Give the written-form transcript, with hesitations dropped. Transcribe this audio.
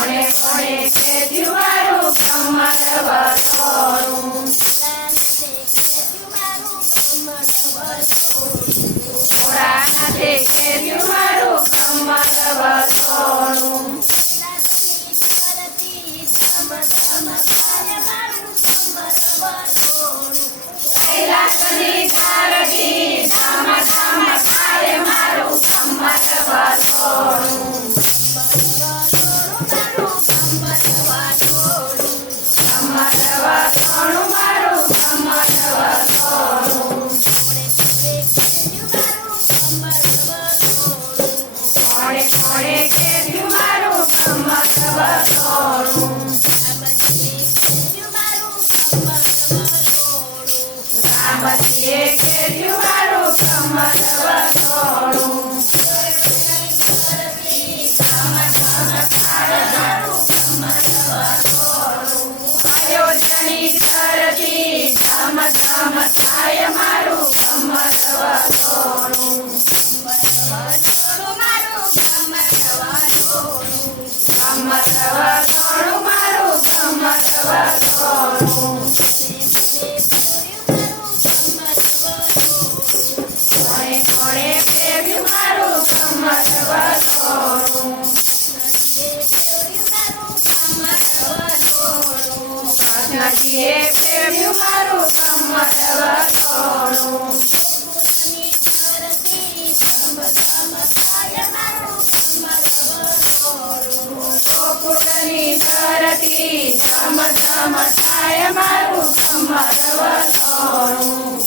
કોણે કોણે ખેદ્યું મારું કમર વસોડું થોડા હાથે ખેદ્યું મારું કમર વસોડું કૈલાસની ધારથી ધામ ધામ થાય મારું કમર વસોડું રામજીએ ઘેર્યું મારું કમર વસોડું અયોધ્યાની ધરતી ધમ ધમ થાય મારું કમર વસોડું કમર વસોડું મારું કમર વસોડું કોણે ફેર્યું મારું કમર વસોડું કૃષ્ણજીએ ફેર્યું મારું કમર વસોડું ગોકુળની ધરતી ધમ ધમ થાય મારું કમર વસોડું